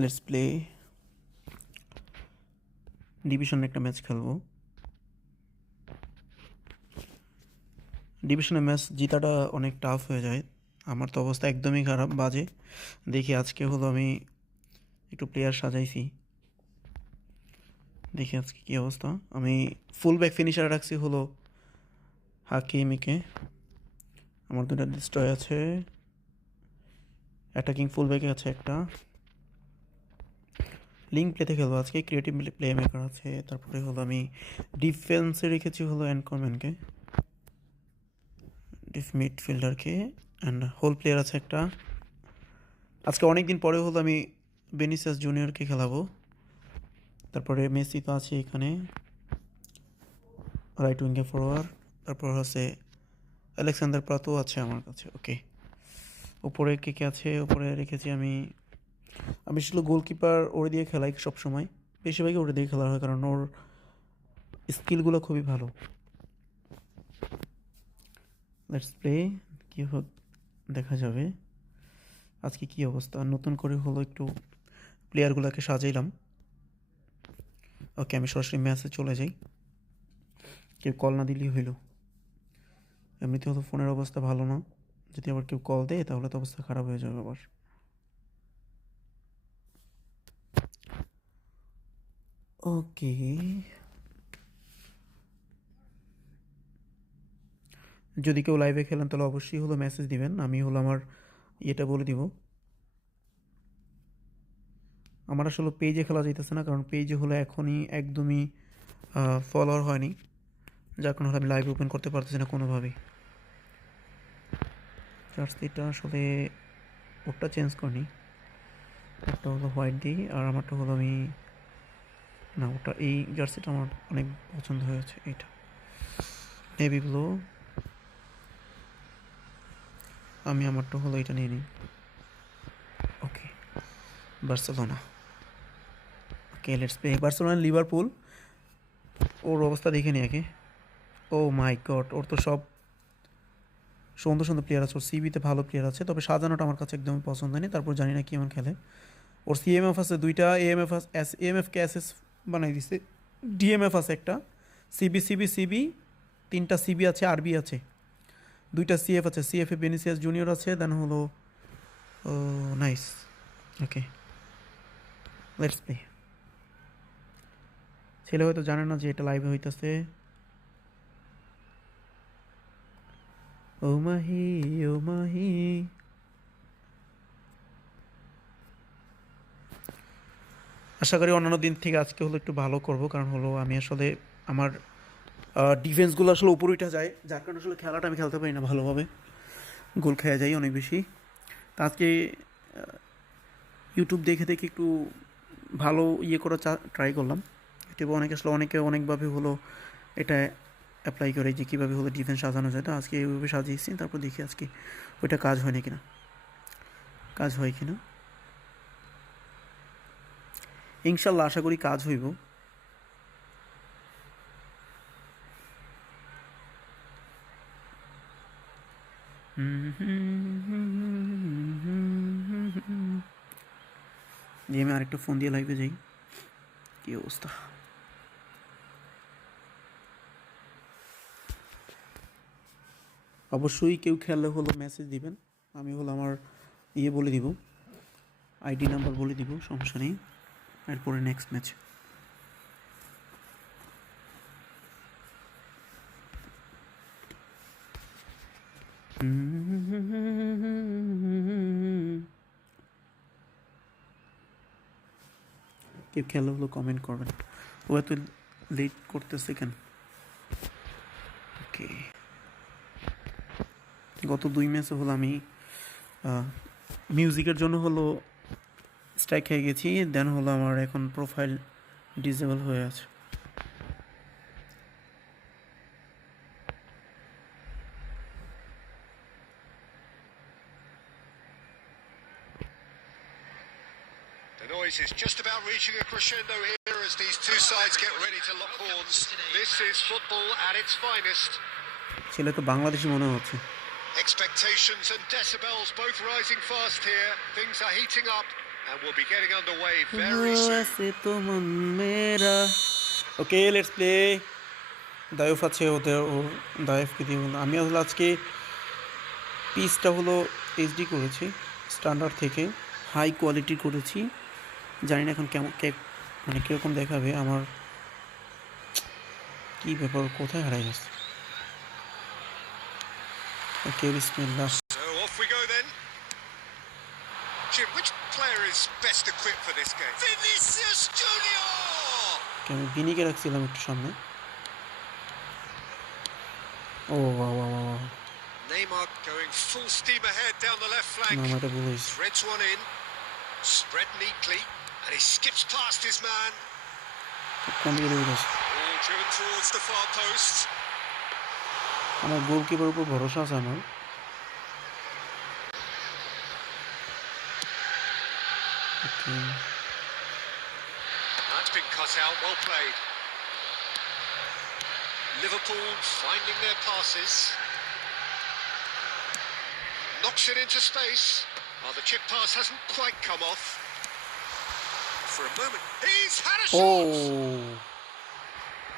Let's play. ডিভিশনে একটা match খেলবো। ডিভিশনে ম্যাচ জিতাটা অনেক টাফ হয়ে যায়। আমার তো অবস্থা একদমই খারাপ, বাজে। দেখি আজকে হলো আমি একটু প্লেয়ার সাজাইছি, দেখি আজকে কী অবস্থা। আমি ফুল ব্যাক ফিনিশার রাখছি হলো হাকিমিকে। আমার দুটা ডিস্ট্রয় আছে, অ্যাটাকিং ফুল ব্যাকে আছে একটা। লিঙ্ক প্লেতে খেলবো আজকে, ক্রিয়েটিভ প্লে মেকার আছে। তারপরে হলো আমি ডিফেন্সে রেখেছি হলো অ্যানকমেনকে, ডিফ মিডফিল্ডারকে, অ্যান্ড হোল প্লেয়ার আছে একটা। আজকে অনেক দিন পরে হলো আমি বেনিসিয়াস জুনিয়রকে খেলাবো। তারপরে মেসি তো আছে এখানে, রাইট উইঙ্গে ফরওয়ার্ড। তারপর হচ্ছে আলেকসান্ডার প্রাতো আছে আমার কাছে। ওকে, ওপরে কে কে আছে? ওপরে রেখেছি আমি আসলে গোলকিপার ওরে দিয়ে খেলাই সবসময়, বেশিরভাগই ওরে দিয়ে খেলা হয় কারণ ওর স্কিলগুলো খুবই ভালো। লেটস প্লে, কী হোক দেখা যাবে আজকে কী অবস্থা। নতুন করে হলো একটু প্লেয়ারগুলোকে সাজাইলাম। ওকে, আমি সরাসরি ম্যাচে চলে যাই, কেউ কল না দিলেই হইল। এমনিতে হয়তো ফোনের অবস্থা ভালো না, যদি আবার কেউ কল দেয় তাহলে তো অবস্থা খারাপ হয়ে যাবে আবার। ওকে, যদি কেউ লাইভে খেলেন তাহলে অবশ্যই হলো মেসেজ দিবেন, আমি হলো আমার ইয়েটা বলে দিব। আমার আসলে পেজে খেলা যাইতেছে না, কারণ পেজে হলো এখনই একদমই ফলোয়ার হয়নি, যার কারণে হলো আমি লাইভ ওপেন করতে পারতেছি না কোনোভাবেই। জার্সিটা আসলে ওটা চেঞ্জ করিনি, ওটা হলো হোয়াইট দিই, আর আমারটা হলো আমি না, ওটা এই জার্সিটা আমার অনেক পছন্দ হয়েছে, এইটা নেভি ব্লু। আমি আমারটা হলো এটা নিয়ে নিই। Okay, Barcelona. Okay, let's play Barcelona Liverpool. ওর অবস্থা দেখে নি আগে। ও মাই গড, ওর তো সব সুন্দর সুন্দর প্লেয়ার আছে, ওর সিবিতে ভালো প্লেয়ার আছে, তবে সাজানোটা আমার কাছে একদমই পছন্দ হয়নি। তারপর জানি না কেমন খেলে। ওর সিএমএফ আছে দুইটা, এএমএফ এএমএফকে এসএস বানাই দিছে, ডিএমএফ আছে একটা, সিবি সিবি সিবি, তিনটা সিবি আছে, আরবি আছে, দুইটা সিএফ আছে, সিএফএ বেনিসিয়াস জুনিয়র আছে, দেন হলো ও নাইস। Okay, let's play. ছেলে হয়তো জানে না যে এটা লাইভে হইতেছে। ও মাহি, ও মাহি। আশা করি অন্যান্য দিন থেকে আজকে হলো একটু ভালো করব, কারণ হলো আমি আসলে আমার ডিফেন্সগুলো আসলে উপরে উঠে যায়, যার কারণে আসলে খেলাটা আমি খেলতে পারি না ভালোভাবে, গোল খেয়ে যাই অনেক বেশি। তা আজকে ইউটিউব দেখে দেখে একটু ভালো ইয়ে করা ট্রাই করলাম। ইউটিউবে অনেকে আসলে অনেকে অনেকভাবে হলো এটা অ্যাপ্লাই করে যে কীভাবে হলো ডিফেন্স সাজানো যায়। তো আজকে এইভাবে সাজিয়েছি, তারপর দেখি আজকে ওইটা কাজ হয় না কিনা, কাজ হয় কিনা। ইনশাল্লাহ আশা করি কাজ হইব। দিয়ে আমি আরেকটা ফোন দিয়ে লাইভে যাই, কী অবস্থা। অবশ্যই কেউ খেললে হলো মেসেজ দিবেন, আমি হলো আমার ইয়ে বলে দিব, আইডি নাম্বার বলে দিব, সমস্যা নেই। এরপরে নেক্সট ম্যাচ। কেউ খেলে হলো কমেন্ট করবেন। ও এত লেট করতেছে কেন? ওকে, গত 2 ম্যাচে হলো আমি মিউজিকের জন্য হলো স্ট্রাইক হয়ে গেছি, দেন হলো আমার এখন প্রোফাইল ডিসেবল হয়ে আছে। The noise is just about reaching a crescendo here as these two sides get ready to lock horns. This is football at its finest. ছেলে তো বাংলাদেশি মনে হচ্ছে। Expectations and decibels both rising fast here. Things are heating up. and we'll be getting underway very soon. ऐसे तो मन मेरा ওকে let's play দায়ফ আছে ওদের ওর দায়ফকে দিয়ে আমি আসলে আজকে পিসটা হলো এইচডি করেছি স্ট্যান্ডার্ড থেকে হাই কোয়ালিটি করেছি জানি না এখন কেমন মানে কীরকম দেখাবে আমার কী ব্যাপার কোথায় হারাই গেছে ওকে বিসমিল্লাহ So off we go then. Jim, which player is best equipped for this game? Vinicius Junior! আমি বিনিকে রাখছিলাম একটু সামনে ও বাহ Neymar going full steam ahead down the left flank. না এটা ভুল হয়েছে Threads one in, spread neatly, and he skips past his man. কোন দিকে ঢুকে গেছে All driven towards the far post. আমার গোলকিপার উপর ভরসা আছে আমার ওকে That's been cut out, well played. Liverpool finding their passes. Knocks it into space. Oh, the chip pass hasn't quite come off. For a moment, he's had a ও shot!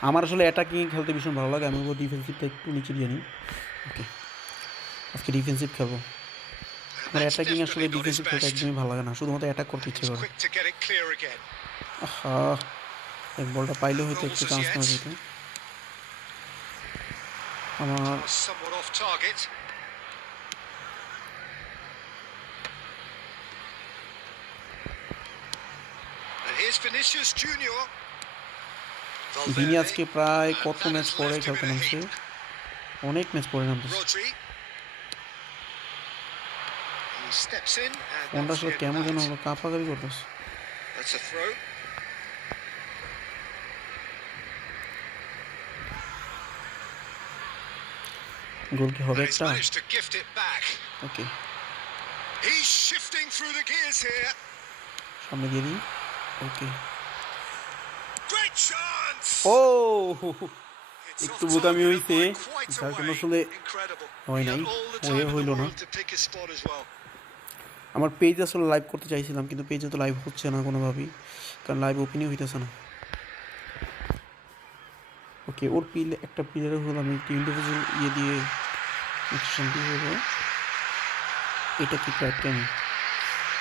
আমার আসলে attacking খেলতে ভীষণ ভালো লাগে আমি ওর ডিফেন্সিভটা একটু নিচে দিয়ে নিই ওকে আজকে ডিফেন্সিভ খেলবো আমার অ্যাটাকিং আসলে ডিফেন্সিভ খেলতে একদমই ভালো লাগে না শুধুমাত্র অ্যাটাক করতে ইচ্ছে করে Quick to get it clear again. আহা এক বলটা পাইলে হয়তো একটু চান্স নেওয়া যেত আমার Somewhat off target. And here's Vinicius Junior. বিনি আজকে প্রায় কত ম্যাচ পরে খেলতে নামছে অনেক ম্যাচ পরে নামতেছে Rodri. He steps in and ফোনটা that's আসলে the কেমন যেন impact. হলো কাঁপাকাপি করতেছে That's a throw. গোল কি হবে And he's একটা managed to gift it back. Okay He's shifting through the gears here. সামনে দিয়ে দিই ওকে Great chance. ও It's একটু off বোকামি target হইছে by quite a যার কোনো way. আসলে Incredible. হয় He নাই had all the হয়ে time in হইল the না world to pick his spot as well. আমার পেজ আসলে লাইভ করতে চাইছিলাম কিন্তু পেজে তো লাইভ হচ্ছে না কোনোভাবেই কারণ লাইভ ওপেনই হইতেছে না ওকে ওর একটা প্লেয়ারের হলো আমি একটু ইন্ডিভিজুয়াল ইয়ে দিয়ে এক্সটেনশন দিয়ে দেবো এটা কি টাইট কেন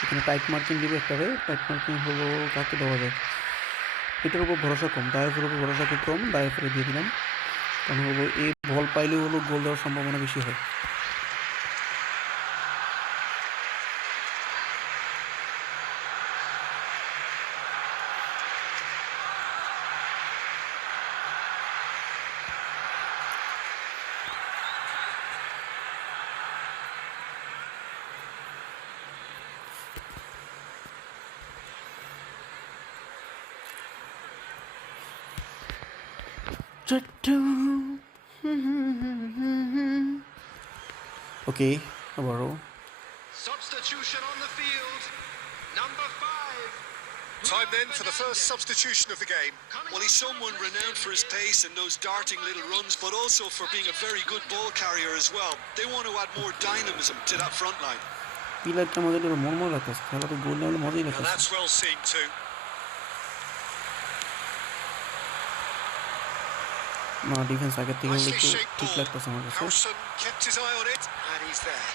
এখানে টাইট মার্কিং দেবে একটারে টাইট মার্কিং হলো কাকে দেওয়া যায় এটার উপর ভরসা কম দায়ের উপর ভরসা খুব কম দায়ের উপরে দিয়ে দিলাম কারণ হলো এই বল পাইলেও হলো গোল দেওয়ার সম্ভাবনা বেশি হয় ওকে আবারও Substitution on the field. Number 5. Time then for the first substitution of the game. Well, he's someone renowned for his pace and those darting little runs, but also for being a very good ball carrier as well. They want to add more dynamism to that front line. পিলারটা মজা করে মর্মর লাগতেছে খেলা তো গোল না হলে মজাই Now লাগতেছে that's well seen too. না ডিফেন্স আগের থেকে হলে Nicely একটু shaped ঠিক ball. লাগতেছে আমার কাছে Harrison kept his eye on it, and he's there.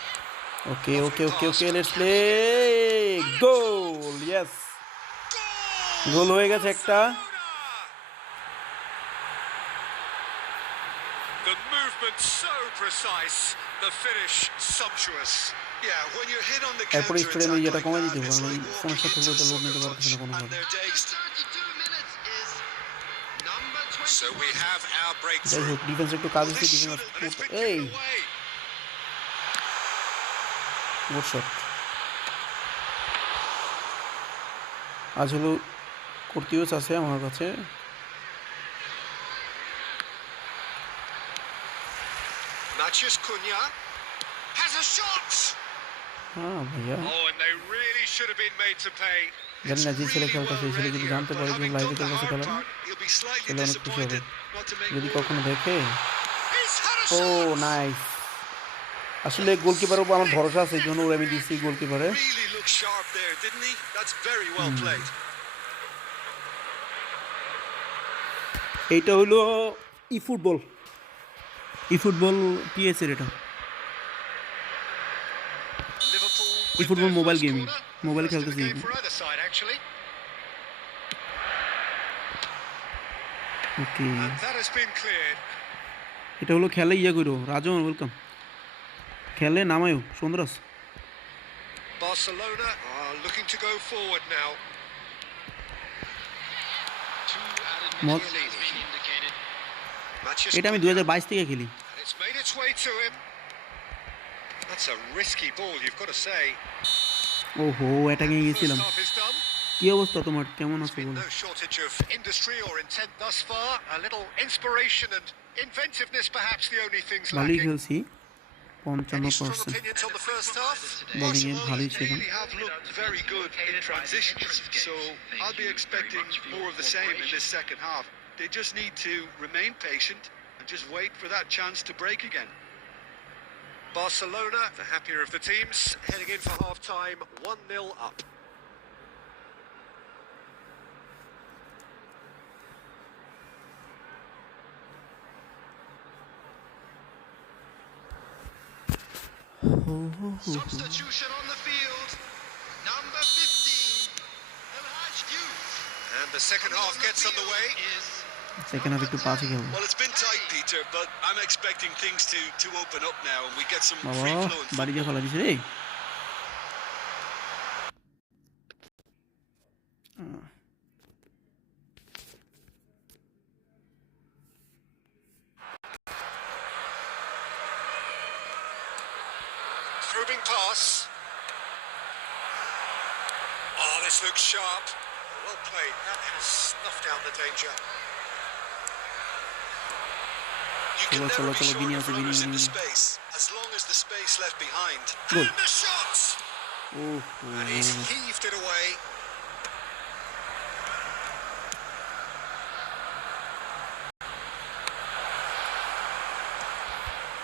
Okay okay okay okay let's play goal yes Goal! গোল হয়ে গেছে একটা The movement so precise, the finish sumptuous. Yeah, when you're hit on the এরপরে counter স্টেডিয়ামে attack যেটা like কমাই that, দিতে it's পারবো like সমস্যা walking থাকলে into ওটা লোড soccer নিতে পারতেছে না touch, কোনোভাবে and they're dazed. 32 minutes is number 20. So we have our যাই breakthrough. হোক ডিফেন্স একটু কাজ Well, হচ্ছে this defence should, and it's been এই given away. গুড শট আজ হলো কুর্তিওস আছে আমার কাছে Matheus Cunha has a shot. হ্যাঁ ভাইয়া Oh, and they really should have been made to pay. জানি না যে ছেলে Really খেলতে সেই well ছেলে read যদি here, জানতে but পারে যে having লাইভে done the খেলতেছে hard খেলা part, He'll be slightly ছেলে অনেক খুশি হবে disappointed not to make যদি more. কখনো দেখে he's had a ও shot. নাইস আসলে গোলকিপারের উপর আমার ভরসা আছে, এই জন্য ওর আমি দিচ্ছি গোলকিপারে। Really looked sharp there, didn't he? That's very well played. এইটা হলো ই ফুটবল PS এর এটা Liverpool E with football their mobile first gaming, corner. Mobile First of the খেলতেছি। game for either side, actually. Okay, And that has been cleared. এটা হলো খেলে ইয়া করো রাজন, welcome. খেলে নামায়ও সুন্দরাস। Barcelona are looking to go forward now. মত Manchester এটা আমি 2022 থেকে খেলি। And it's made its way to him. That's a risky ball, you've got to say. ওহো, এটা নিয়ে গেছিলাম। First half is done. কি অবস্থা তোমার, কেমন আছো Been বলো? no shortage of industry or intent thus far. A little inspiration and inventiveness, perhaps the only things ভালোই lacking. খেলছি, Any strong 55%। opinions on the first half? বোলিংয়ে ভালোই They ছিলাম। really have looked very good in transitions, so I'll be expecting more of the same in this second half. They just need to remain patient and just wait for that chance to break again. Barcelona, the happier of the teams, heading in for half-time, 1-0 up. Substitution on the field. Number 15. El Hadj Diouf. And the second half gets underway. Is second half একটু পাঁচে খেলবো। Well, it's been tight, Peter, but I'm expecting things to open up now and we get some বাবা free flow. বাড়ি যা ফেলা দিছে রে। Probing pass. Oh, this looks sharp. Well played. That has snuffed out the danger. You can Chalo, never chalo, be chalo, short Vini of আছে, runners Vini, in the Vini। space, as long as the space left behind. Goal. And the shot! ওহো, And he's heaved it away.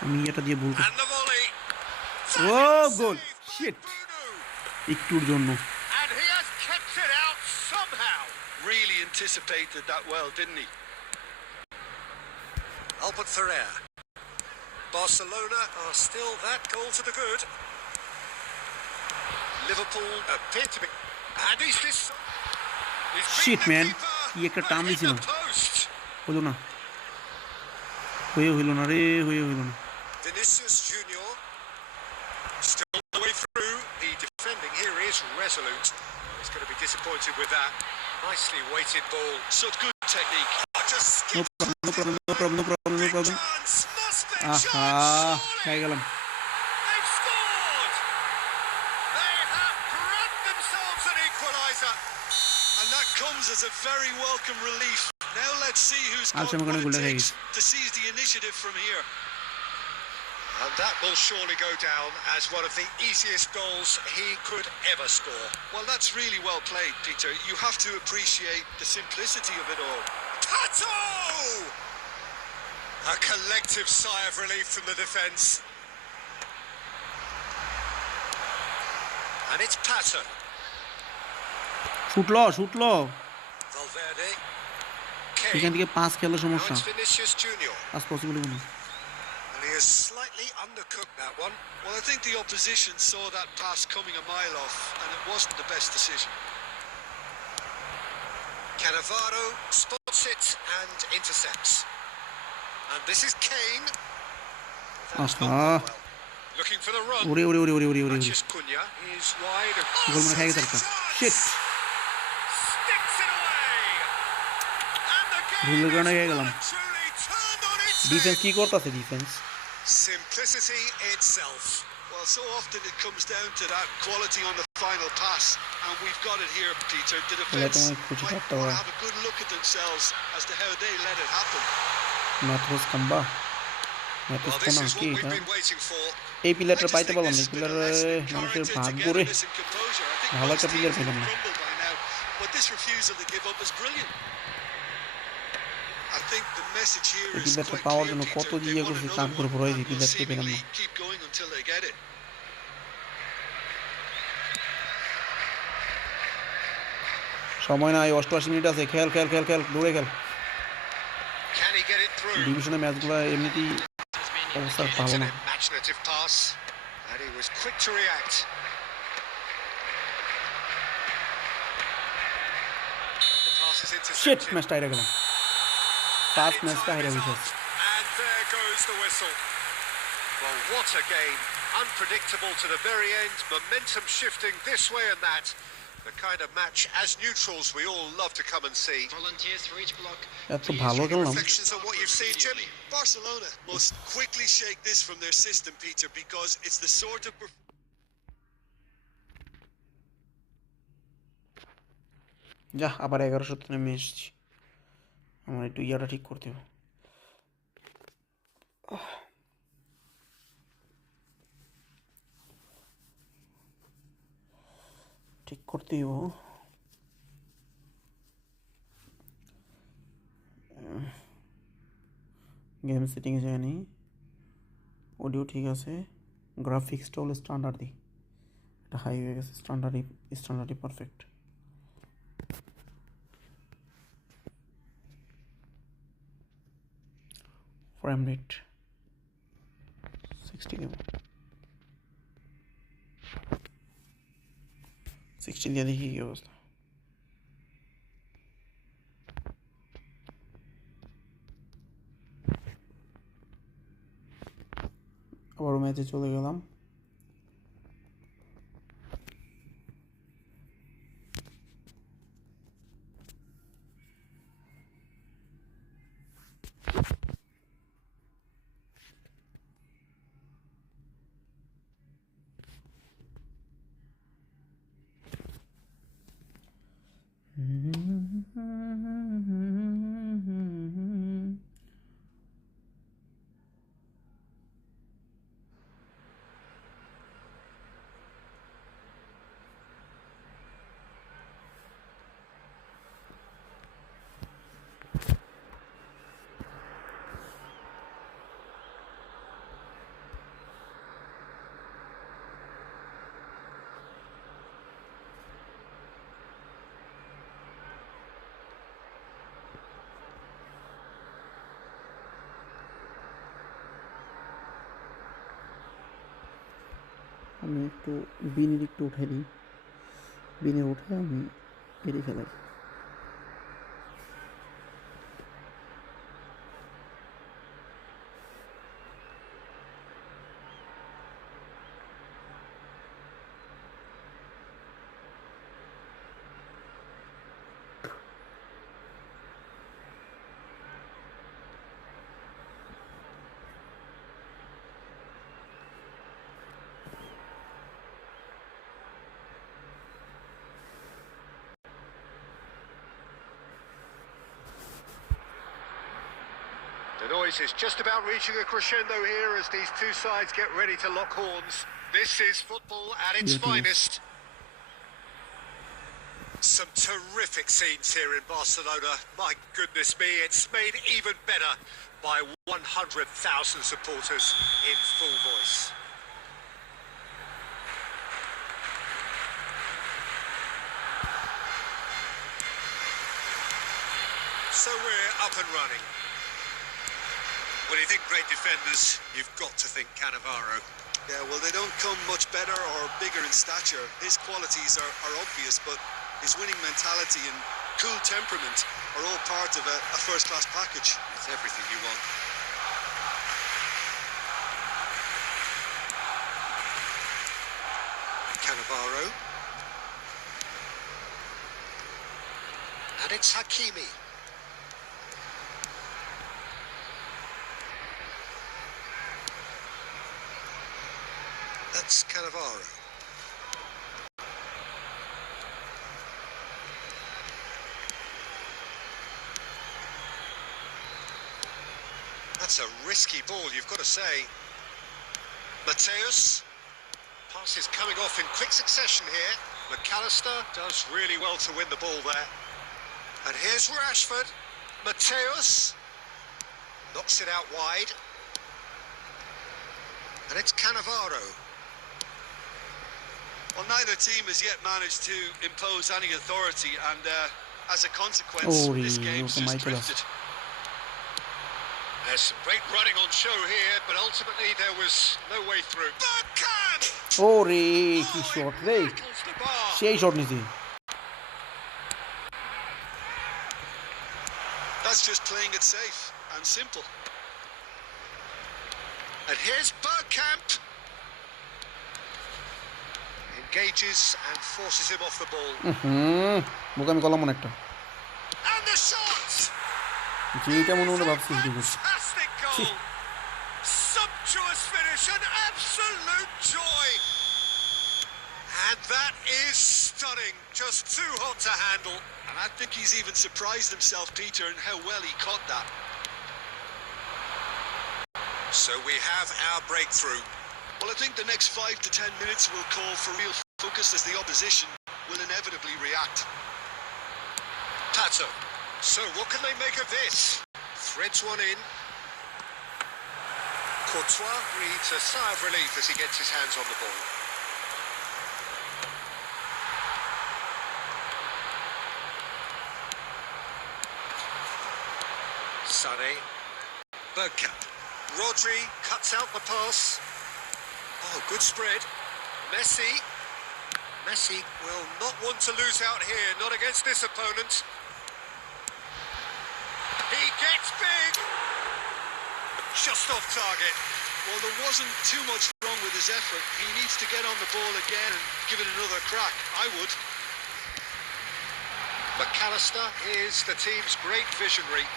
আমি এটা দিয়ে ভুল করছি। And the volley. Oh goal, shit, Bono. একটুর জন্য। And he has kept it out somehow. Really anticipated that well, didn't he? Albert Ferrer. Barcelona are still that goal to the good. Liverpool appear to be. And he's this. He's beaten Shit, the man. keeper, কি একটা but টান hit দিছিলাম। the post. হলো না, হইল না রে, হইল না। Vinicius Junior. Still all the way through. The defending here is resolute. He's going to be disappointed with that. Nicely weighted ball. Such good technique. Just no skip. Problem, no problem, no problem, no problem, no Big problem. chance. Must be আহা, chance. খেয়ে গেলাম। They've scored! They have grabbed themselves an equaliser. And that comes as a very welcome relief. Now let's see who's got আচ্ছা, আমি কোনো what গোলটা it খেয়ে takes গেছি। to seize the initiative from here. And that will surely go down as one of the easiest goals he could ever score. Well, that's really well played, Peter. You have to appreciate the simplicity of it all. Pato! A collective sigh of relief from the defence. And it's Pato. শুটলো, শুটলো। Valverde. এখান Kane. থেকে পাঁচ খেলার Now সমস্যা, it's Vinicius Junior. পাঁচ possible না। And he has slightly undercooked that one. Well, I think the opposition saw that pass coming a mile off, and it wasn't the best decision. Cannavaro spots it and intercepts. And this is Kane. That's not আহা, gone well. Looking for the run. ওরে ওরে ওরে ওরে ওরে ওরে। Matches Cunha is wide. গোল মানে খেয়ে গেছে একটা। Shit, Sticks it away. And the ভুলের game কারণে is খেয়ে গেলাম। well and truly turned on its defence head. কি করতেছে defence? Simplicity itself. Well, so often it comes down to that quality on the final pass, and we've got it here, Peter. The defence তোমায় খুশি might থাকতে want হবে। to have a good look at themselves as to how they let it happen. Maths কাম্বা, maths Well, this কোনা is কি what এটা? we've been waiting for. এই I প্লেয়ারটা just পাইতে think পারলাম না, this has been a player lesson in মানুষের character, ভাগ্য রে। togetherness and composure. I think ভালো most একটা প্লেয়ার teams পেলাম would না। crumble by now, but this refusal to give up is brilliant. I think the message here এই is পিলারটা quite power clear, জন্য কত Peter. They ইয়ে want করছি, another চাপ করে one ভরাই and দিই, will পিলারটাই পেলাম seemingly না। keep going until they get it. সময় নাই, 88 মিনিট আছে, খেল খেল খেল খেল, দৌড়ে খেল। Can he get it through? ডিভিশনের ম্যাচগুলো এমনিতেই অবস্থা ভালো It's an না। imaginative pass, and he was quick to react. And the pass is shit, intercepted. ম্যাচটা হেরে গেলাম। ফার্স্ট ম্যাচটা Time হেরে is গেছে। up, and there goes the whistle. Well, what a game. Unpredictable to the very end, momentum shifting this way and that. The kind of match, as neutrals, we all love to come and see. Volunteers for each block. এত ভালো খেললাম। Reflections on what you've seen, Jim? Barcelona must quickly shake this from their system, Peter, because it's the sort of যা, আবার 1100 নেমে এসেছি। আমার একটু ইয়াটা ঠিক করতে হবে। ঠিক করতে হবে। গেম সেটিংয়ে যায়নি, অডিও ঠিক আছে, গ্রাফিক্সটা হলো স্ট্যান্ডার্ড দিই, এটা হাই হয়ে গেছে, স্ট্যান্ডার্ডই পারফেক্ট। ফ্রেম রেট 60 দেব, 60 দিয়ে দেখি কী অবস্থা। আবারও ম্যাচে চলে গেলাম। আমি একটু বিনের একটু উঠে দিই, বিনের উঠে আমি এড়িয়ে ফেলাই। The noise is just about reaching a crescendo here as these two sides get ready to lock horns. This is football at its finest. Some terrific scenes here in Barcelona. My goodness me, it's made even better by 100,000 supporters in full voice. So we're up and running. When you think great defenders, you've got to think Cannavaro. Yeah, well, they don't come much better or bigger in stature. His qualities are obvious, but his winning mentality and cool temperament are all part of a first-class package. It's everything you want. Cannavaro. And it's Hakimi. That's Cannavaro. That's a risky ball, you've got to say. Mateus. Pass is coming off in quick succession here. McAllister does really well to win the ball there. And here's Rashford. Mateus. Knocks it out wide. And it's Cannavaro. Well, neither team has yet managed to impose any authority, and as a consequence, this game's just drifted. There's some great running on show here, but ultimately there was no way through. Bergkamp! ওরে কি shot রে Battles the bar. সেই shot নিছে That's just playing it safe and simple. And here's Bergkamp. Engages and forces him off the ball. মুখামি কলম অনেকটা And the shot! যেটা মনে মনে ভাবছি Fantastic goal! Sumptuous finish, an absolute joy! And that is stunning, just too hot to handle. And I think he's even surprised himself, Peter, in how well he caught that. So we have our breakthrough. Well, I think the next 5 to 10 minutes will call for real focus as the opposition will inevitably react. Pato. So what can they make of this? Threads one in. Courtois breathes a sigh of relief as he gets his hands on the ball. Sané. Bergkamp. Rodri cuts out the pass. Oh, good spread. Messi. Messi will not want to lose out here, not against this opponent. He gets big. Just off target. Well, there wasn't too much wrong with his effort. He needs to get on the ball again and give it another crack. I would. McAllister is the team's great visionary.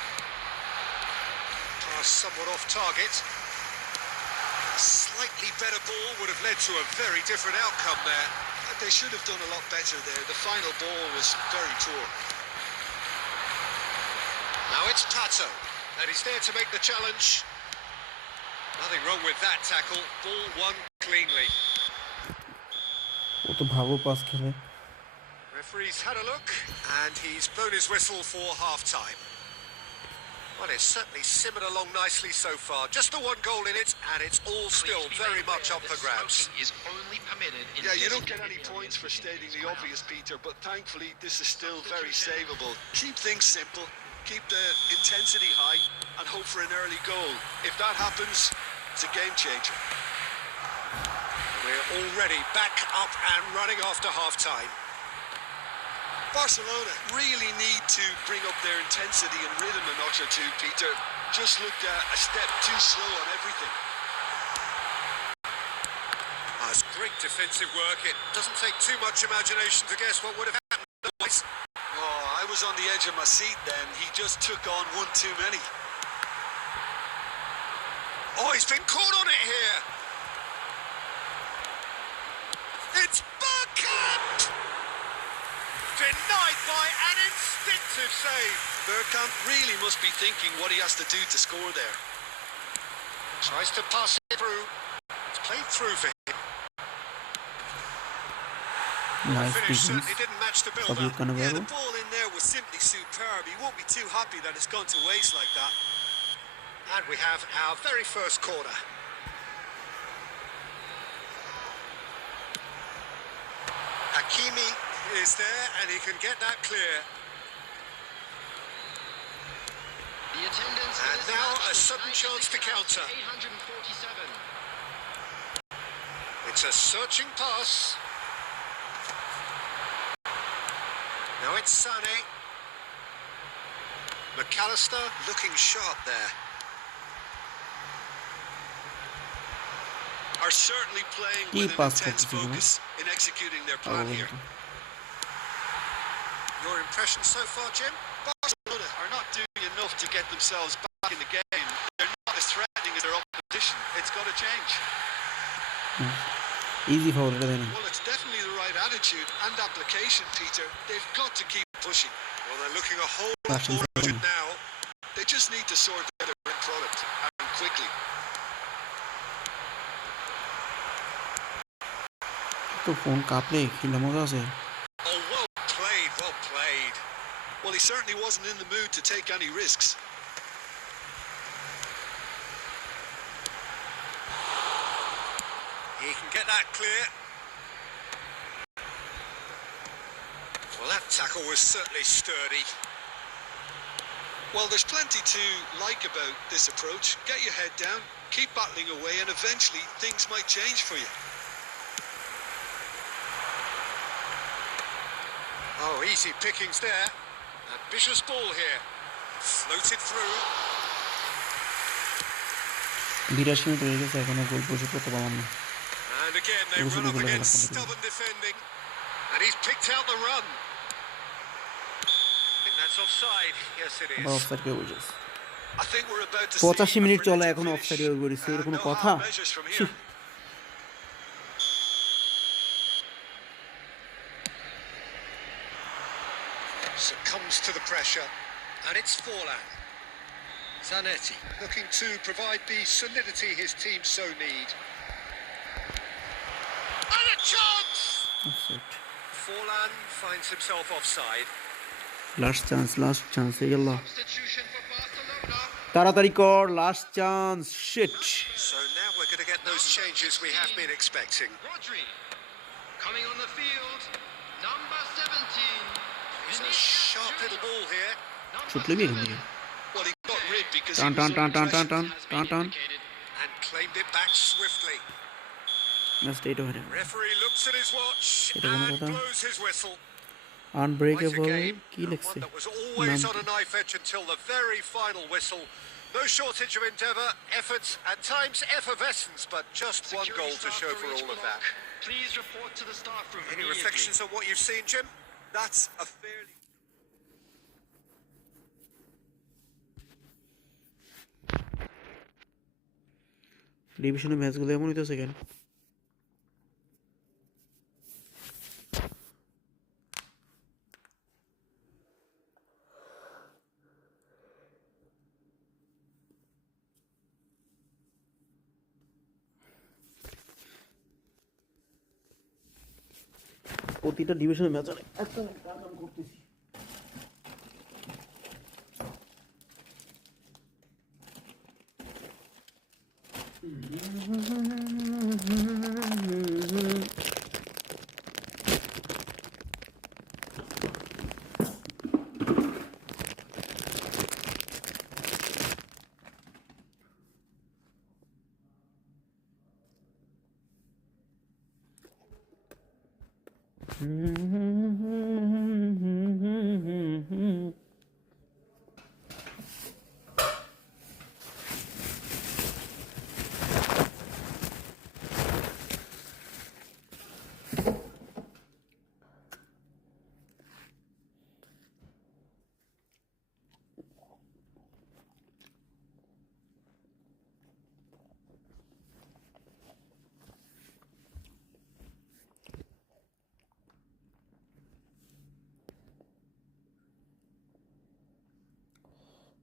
Pass somewhat off target. Slightly better ball would have led to a very different outcome there. They should have done a lot better there. The final ball was very poor. Now it's Pato, and he's there to make the challenge. Nothing wrong with that tackle. Ball won cleanly. ও তো ভালো pass খেলে Referee's had a look, and he's blown his whistle for half-time. Well, it's certainly simmered along nicely so far. Just the one goal in it, and it's all still very much up for grabs. Yeah, you don't get any points for stating the obvious, Peter, but thankfully this is still very savable. Keep things simple, keep the intensity high, and hope for an early goal. If that happens, it's a game changer. We're already back up and running after half-time. Barcelona really need to bring up their intensity and rhythm a notch or two, Peter. Just looked a step too slow on everything. It's great defensive work. It doesn't take too much imagination to guess what would have happened otherwise. Oh, I was on the edge of my seat then. He just took on one too many. Oh, he's been caught on it here. It's Bergkamp! Denied by an instinctive save. Bergkamp really must be thinking what he has to do to score there. Tries to pass it through. It's played through for him. Nice Finish business certainly didn't match the Fabio build-up. Yeah, Cannavaro the ball in there was simply superb. He won't be too happy that it's gone to waste like that. And we have our very first corner. Hakimi is there and he can get that clear. And now a sudden chance to counter. It's a searching pass. Now it's Sané. McAllister looking sharp there. Are certainly playing Key with an pass intense করতেছিল না? focus in executing their plan here. Your impression so far, Jim? Barcelona are not doing enough to get themselves back in the game. They're not as threatening as their opposition. It's got to change. Easy foul এটা দেয় না Well, it's definitely the right attitude and application, Peter. They've got to keep pushing. Well, they're looking a whole lot Flashing more phone. urgent now. They just need to sort out their end product and quickly. তো phone কাঁপলে খেলে মজা আছে Oh, well played, well played. Well, he certainly wasn't in the mood to take any risks. He can get that clear. Well, that tackle was certainly sturdy. Well, there's plenty to like about this approach. Get your head down, keep battling away, and eventually things might change for you. Oh, easy pickings there. Ambitious ball here. Floated through. 82 minute হয়ে গেছে, এখনো গোল পরিশোধ করতে পারলাম না। And again, they run up against stubborn defending. And he's picked out the run. I think that's offside. Yes, it is. Offside কে বুঝেছে? I think we're about to 85 see minute a চলে, frenetic এখনো finish. Offside হয়ে গেছে, এর কোনো No কথা? half measures from here. Succumbs to the pressure. And it's Forlan. Zanetti looking to provide the solidity his team so need. And a chance! Offside. Forlan finds himself offside. Last chance হয়ে গেল। Substitution for Barcelona. তাড়াতাড়ি কর, last chance. Shit. So now we're going to get those changes we have been expecting. Rodri coming on the field. Number 17. It's a sharp little ball here. ছুটলে কি এখান থেকে? Well, he got rid because টান he টান was টান under টান টান pressure. টান টান টান। And claimed it back swiftly. ম্যাচটা এটা হয়ে গেল। Referee looks at his watch এটা কোনো and কথা? blows his whistle. Quite a unbreakable game, কি and লিখছে? one that was always নাম on a knife edge until the very final whistle. No shortage of endeavour, efforts, at times effervescence, but just one Security goal to staff show for for each all of block. that. Please report to the staff room. Any immediately. reflections on what you've seen, Jim? That's a fairly... ডিভিশনের ম্যাচগুলো এমনই তো second. প্রতিটা ডিভিশনের match অনেক একটা কাম করতেছি।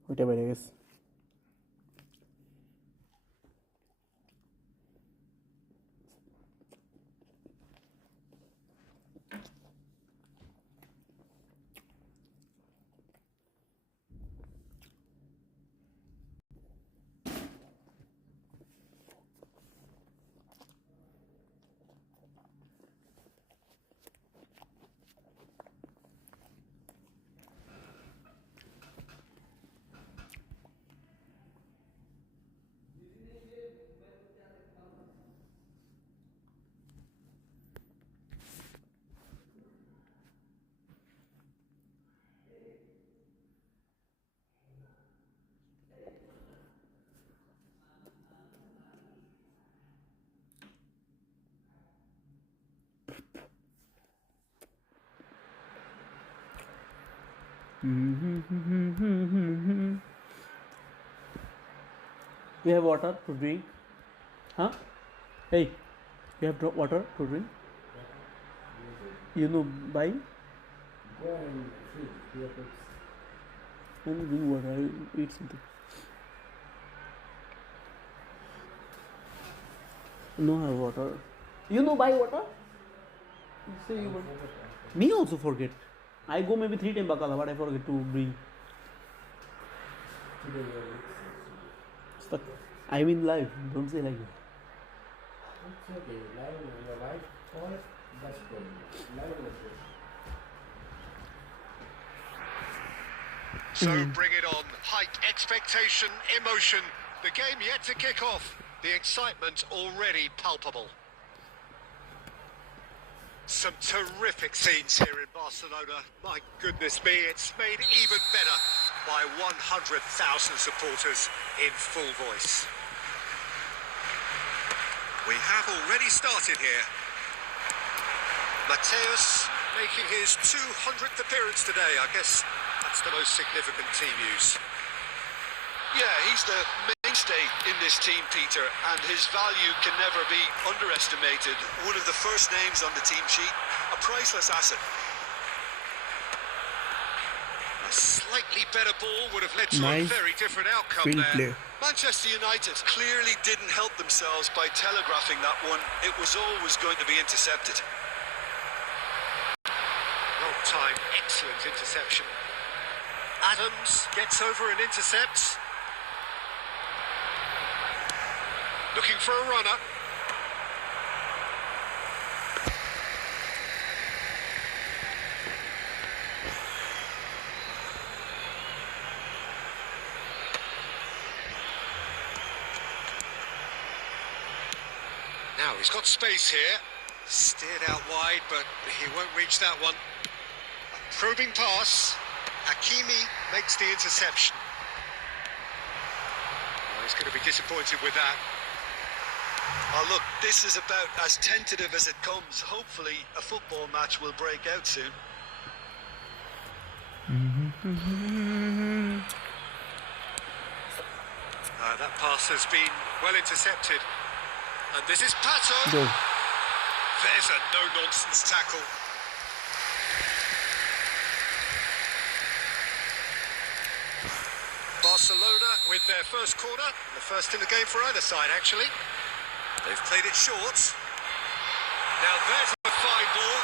ওইটা বেড়ে গেছে। You have water to drink? Huh? Hey, you have water to drink? You know buy? Let me drink water. I will eat something. No, I have water. You know buy water? You say you want. Me also forget. I go maybe 3 times Bakala, but I forget to bring. Stuck. I'm in live. Don't say like that. It's okay. Live, your wife call it. That's good. Live with this. So bring it on. Hype, expectation, emotion. The game yet to kick off. The excitement already palpable. Some terrific scenes here in Barcelona. My goodness me, it's made even better by 100,000 supporters in full voice. We have already started here. Mateus making his 200th appearance today. I guess that's the most significant team news. Yeah, he's the mainstay in this team, Peter, and his value can never be underestimated. One of the first names on the team sheet, a priceless asset. A slightly better ball would have led to Nice a very different outcome field there. play. Manchester United clearly didn't help themselves by telegraphing that one. It was always going to be intercepted. Long time, excellent interception. Adams gets over and intercepts. Looking for a runner. Now he's got space here. Steered out wide, but he won't reach that one. A probing pass. Hakimi makes the interception. Oh, he's going to be disappointed with that. Oh, look, this is about as tentative as it comes. Hopefully, a football match will break out soon. That pass has been well intercepted. And this is Pato. Go. There's a no-nonsense tackle. Barcelona with their first corner. The first in the game for either side, actually. They've played it short. Now there's a fine ball.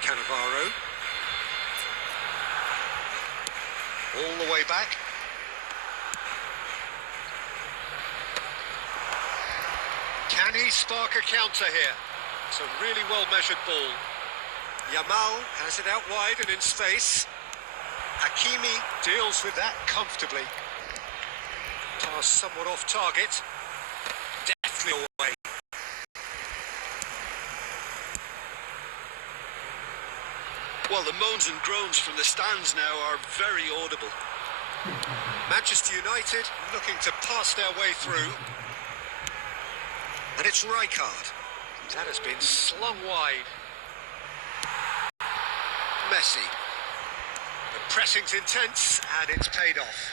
Cannavaro. All the way back. Can he spark a counter here? It's a really well-measured ball. Yamal has it out wide and in space. Hakimi deals with that comfortably. Pass somewhat off target. Definitely away. Well, the moans and groans from the stands now are very audible. Manchester United looking to pass their way through. And it's Rijkaard. That has been slung wide. Messi. The pressing's intense and it's paid off.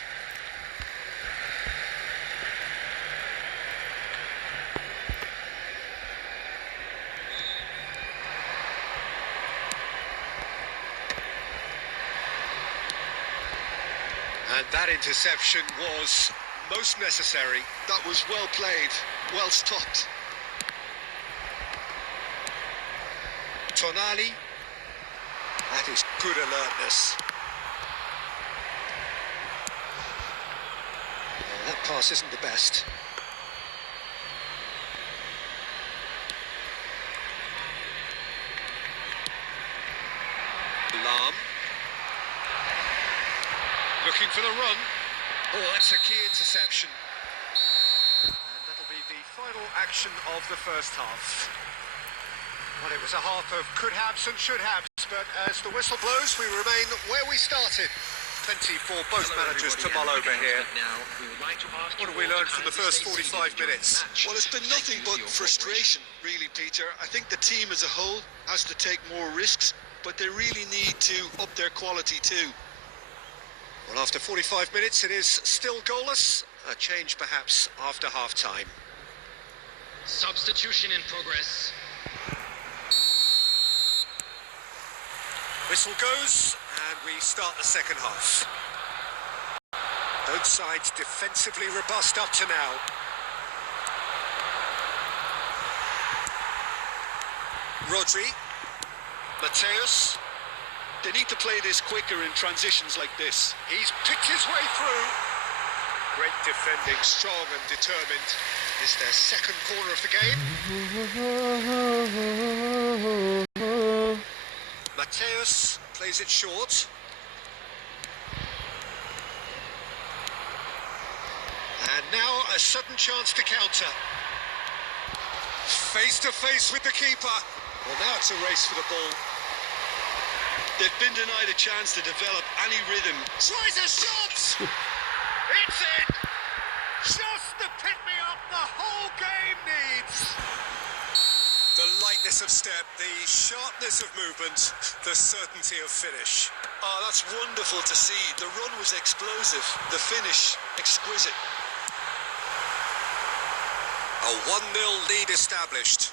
And that interception was most necessary. That was well played, well stopped. Tonali. That is good alertness. Oh, that pass isn't the best. Lahm. Looking for the run. Oh, that's a key interception. And that'll be the final action of the first half. Well, it was a half of could-haves and should-haves, but as the whistle blows, we remain where we started. Plenty for both managers to mull over here. What have we learned from the first 45 minutes? Well, it's been nothing but frustration, really, Peter. I think the team as a whole has to take more risks, but they really need to up their quality too. Well, after 45 minutes, it is still goalless. A change, perhaps, after half-time. Substitution in progress. Whistle goes, and we start the second half. Both sides defensively robust up to now. Rodri. Mateus. They need to play this quicker in transitions like this. He's picked his way through. Great defending, strong and determined. Is their second corner of the game. Mateus plays it short. And now a sudden chance to counter. Face to face with the keeper. Well, now it's a race for the ball. They've been denied a chance to develop any rhythm. Tries a shot! It's in! Just the pick-me-up the whole game needs! The lightness of step, the sharpness of movement, the certainty of finish. Oh, that's wonderful to see. The run was explosive, the finish exquisite. A 1-0 lead established.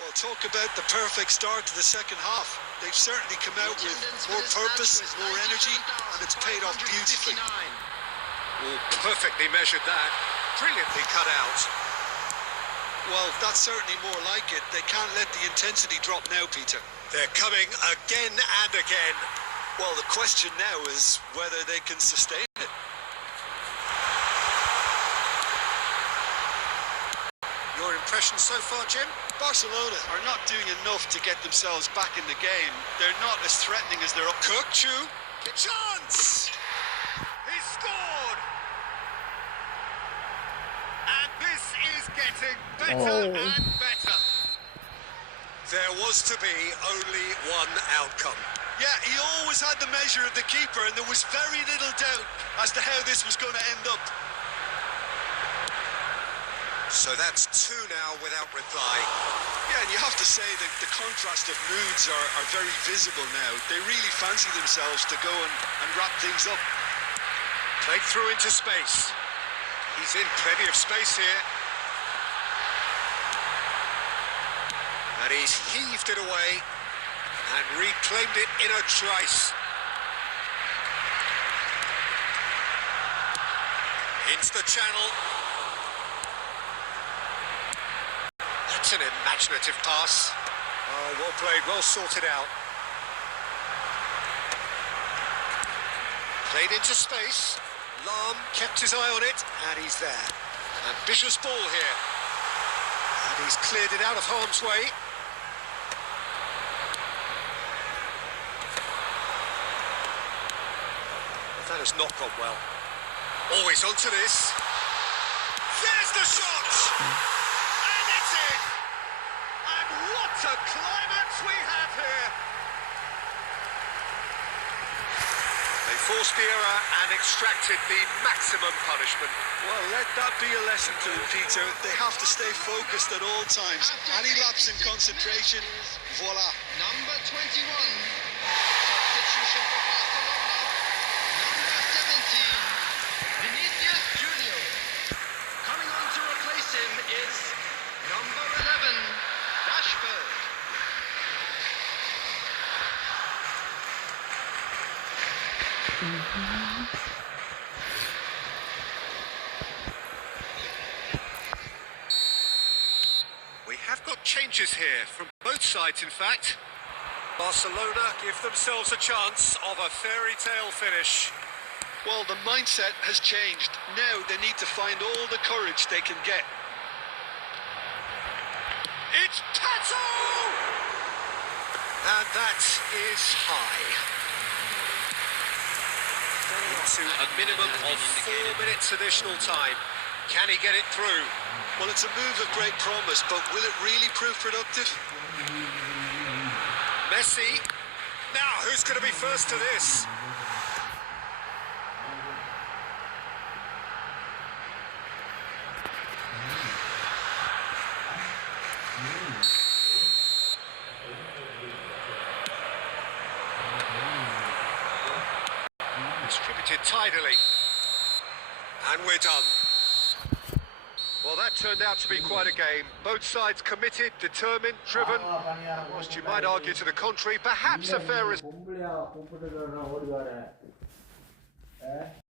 Well, talk about the perfect start to the second half. They've certainly come out with more purpose, more energy, and it's paid off beautifully. Oh, perfectly measured that. Brilliantly cut out. Well, that's certainly more like it. They can't let the intensity drop now, Peter. They're coming again and again. Well, the question now is whether they can sustain it. Your impression so far, Jim? Barcelona are not doing enough to get themselves back in the game. They're not as threatening as they're up. Kirkchu, chance! He scored! And this is getting better and better. There was to be only one outcome. Yeah, he always had the measure of the keeper, and there was very little doubt as to how this was going to end up. So that's 2 now without reply. Yeah, and you have to say that the contrast of moods are very visible now. They really fancy themselves to go and wrap things up. Played through into space. He's in plenty of space here. And he's heaved it away and reclaimed it in a trice. Into the channel. That's an imaginative pass. Oh, well played, well sorted out. Played into space. Lahm kept his eye on it, and he's there. Ambitious ball here. And he's cleared it out of harm's way. That has not gone well. Always onto this. There's the shot! And it's in! And what a climax we have here! They forced the error and extracted the maximum punishment. Well, let that be a lesson to them, Peter. They have to stay focused at all times. Any lapse in concentration, voila. Number 21. Substitution for Barcelona. Number 17. Vinicius Junior. Coming on to replace him is number 11. Rashford. We have got changes here from both sides, in fact. Barcelona give themselves a chance of a fairy tale finish. Well, the mindset has changed. Now they need to find all the courage they can get. It's Pato! And that is high. Into a minimum of 4 minutes additional time. Can he get it through? Well, it's a move of great promise, but will it really prove productive? Messi. Now, who's going to be first to this? Distributed tidily. And we're done. Well, that turned out to be quite a game. Both sides committed, determined, driven. Whilst you might argue to the contrary, perhaps a fair result. பொம்பளையா கூப்பிட்டு ஓடுவாரு